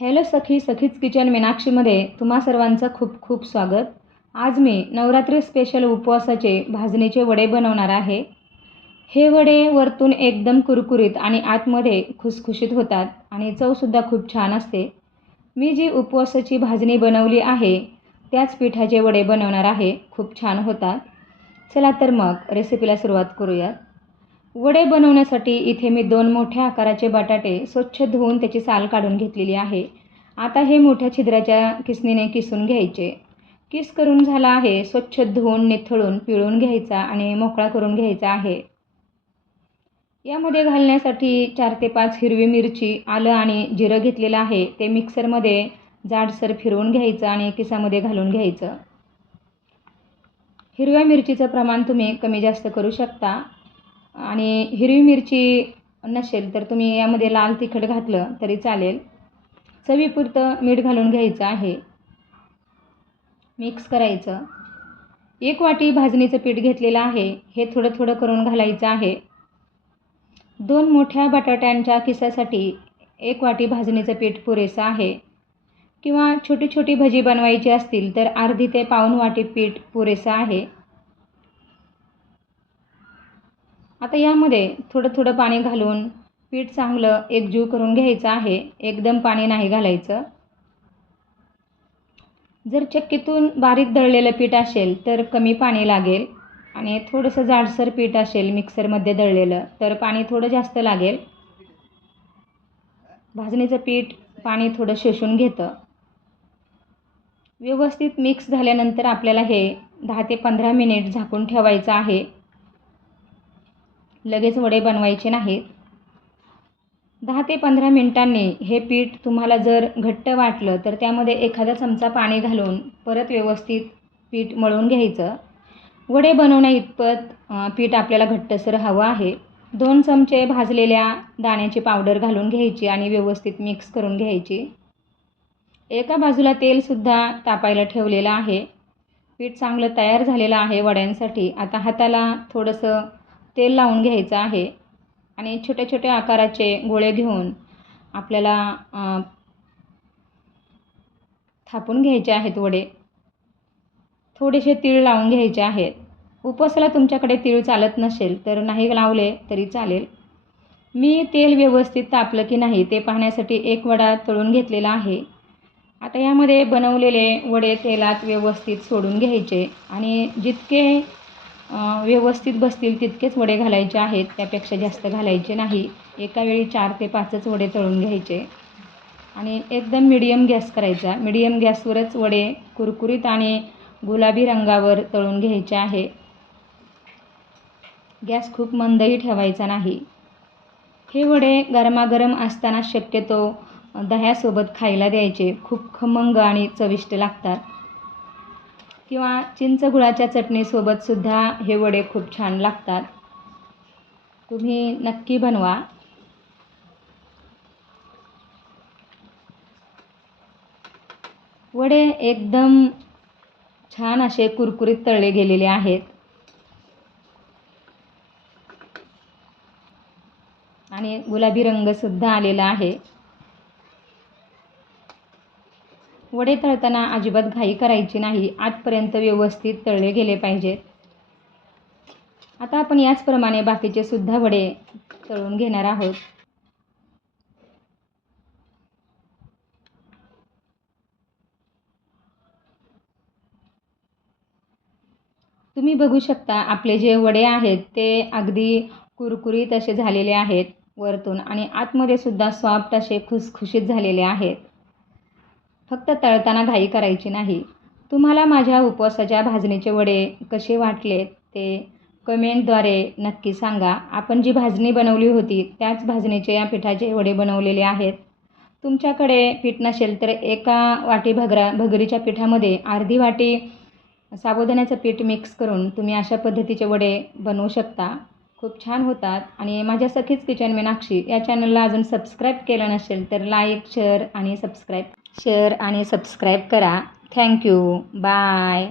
Hello सखी सखीच kitchen मीनाक्षीमध्ये तुम्हा सर्वांचं खूप खूप स्वागत. आज मी नवरात्री स्पेशल उपवासाचे भाजणीचे वडे बनवणार आहे. हे वडे वरतून एकदम कुरकुरीत आणि आतमध्ये खुसखुशीत होतात आणि चवसुद्धा खूप छान असते. मी जी उपवासाची भाजणी बनवली आहे त्याच पिठाचे वडे बनवणार आहे. खूप छान होतात. चला तर मग रेसिपीला सुरुवात करूयात. वडे बनवण्यासाठी इथे मी दोन मोठ्या आकाराचे बटाटे स्वच्छ धुवून त्याची साल काढून घेतलेली आहे. आता हे मोठ्या छिद्राच्या किसणीने किसून घ्यायचे. किस करून झाला आहे स्वच्छ धुवून निथळून पिळून घ्यायचा आणि मोकळा करून घ्यायचा आहे. यामध्ये घालण्यासाठी चार ते पाच हिरवी मिरची आलं आणि जिरं घेतलेलं आहे. ते मिक्सरमध्ये जाडसर फिरवून घ्यायचं आणि किसामध्ये घालून घ्यायचं. हिरव्या मिरचीचं प्रमाण तुम्ही कमी जास्त करू शकता. आणि हिरवी मिरची नसेल तर तुम्ही यामध्ये लाल तिखट घातलं तरी चालेल. चवीपुरतं मीठ घालून घ्यायचं आहे. मिक्स करायचं. एक वाटी भाजणीचं पीठ घेतलेलं आहे. हे थोडं थोडं करून घालायचं आहे. दोन मोठ्या बटाट्यांच्या किसासाठी एक वाटी भाजणीचं पीठ पुरेसं आहे. किंवा छोटी छोटी भजी बनवायची असतील तर अर्धी ते पाऊन वाटी पीठ पुरेसं आहे. आता यामध्ये थोडं थोडं पाणी घालून पीठ चांगलं एकजीव करून घ्यायचं आहे. एकदम पाणी नाही घालायचं. जर चक्कीतून बारीक दळलेलं पीठ असेल तर कमी पाणी लागेल आणि थोडंसं जाडसर पीठ असेल मिक्सरमध्ये दळलेलं तर पाणी थोडं जास्त लागेल. भाजणीचं पीठ पाणी थोडं शोषून घेतं. व्यवस्थित मिक्स झाल्यानंतर आपल्याला हे दहा ते पंधरा मिनिट झाकून ठेवायचं आहे. लगेच वडे बनवायचे नाहीत. दहा ते पंधरा मिनटांनी हे पीठ तुम्हाला जर घट्ट वाटलं तर त्यामध्ये एखादा चमचा पाणी घालून परत व्यवस्थित पीठ मळून घ्यायचं. वडे बनवण्या इतपत पीठ आपल्याला घट्टसर हवं आहे. दोन चमचे भाजलेल्या दाण्याची पावडर घालून घ्यायची आणि व्यवस्थित मिक्स करून घ्यायची. एका बाजूला तेलसुद्धा तापायला ठेवलेलं आहे. पीठ चांगलं तयार झालेलं आहे वड्यांसाठी. आता हाताला थोडंसं तेल लावून घ्यायचं आहे. आणि छोट्या छोट्या आकाराचे गोळे घेऊन आपल्याला थापून घ्यायचे आहेत वडे. थोडेसे तीळ लावून घ्यायचे आहेत. उपवासाला तुमच्याकडे तीळ चालत नसेल तर नाही लावले तरी चालेल. मी तेल व्यवस्थित तापलं की नाही ते पाहण्यासाठी एक वडा तळून घेतलेला आहे. आता यामध्ये बनवलेले वडे तेलात व्यवस्थित सोडून घ्यायचे आणि जितके व्यवस्थित बसतील तितकेच वडे घालायचे आहेत त्यापेक्षा जास्त घालायचे नाही. एका वेळी चार ते पाचच वडे तळून घ्यायचे. आणि एकदम मिडियम गॅस करायचा. मिडियम गॅसवरच वडे कुरकुरीत आणि गुलाबी रंगावर तळून घ्यायचे आहे. गॅस खूप मंदही ठेवायचा नाही. हे वडे गरमागरम असताना शक्यतो दह्यासोबत खायला द्यायचे. खूप खमंग आणि चविष्ट लागतात. किंवा चिंच गुळाच्या चटणीसोबतसुद्धा हे वडे खूप छान लागतात. तुम्ही नक्की बनवा. वडे एकदम छान असे कुरकुरीत तळले गेलेले आहेत. आणि गुलाबी रंगसुद्धा आलेला आहे. वडे तळताना अजिबात घाई करायची नाही. आतपर्यंत व्यवस्थित तळले गेले पाहिजेत आता आपण याचप्रमाणे बाकीचे सुद्धा वडे तळून घेणार आहोत. तुम्ही बघू शकता आपले जे वडे आहेत ते अगदी कुरकुरीत असे झालेले आहेत वरतून आणि आतमध्ये सुद्धा सॉफ्ट असे खुसखुशीत झालेले आहेत. फक्त तळताना घाई करायची नाही. तुम्हाला माझ्या उपवासाच्या भाजणीचे वडे कसे वाटले ते कमेंटद्वारे नक्की सांगा. आपण जी भाजणी बनवली होती त्याच भाजणीचे या पिठाचे वडे बनवलेले आहेत. तुमच्याकडे पीठ नसेल तर एका वाटी भगरा भगरीच्या पिठामध्ये अर्धी वाटी साबुदाण्याचं पीठ मिक्स करून तुम्ही अशा पद्धतीचे वडे बनवू शकता. खूप छान होतात. आणि माझ्या सखीच किचन मीनाक्षी या चॅनलला अजून सबस्क्राईब केलं नसेल तर लाईक शेअर आणि सबस्क्राईब शेअर आणि सबस्क्राईब करा. Thank you. बाय.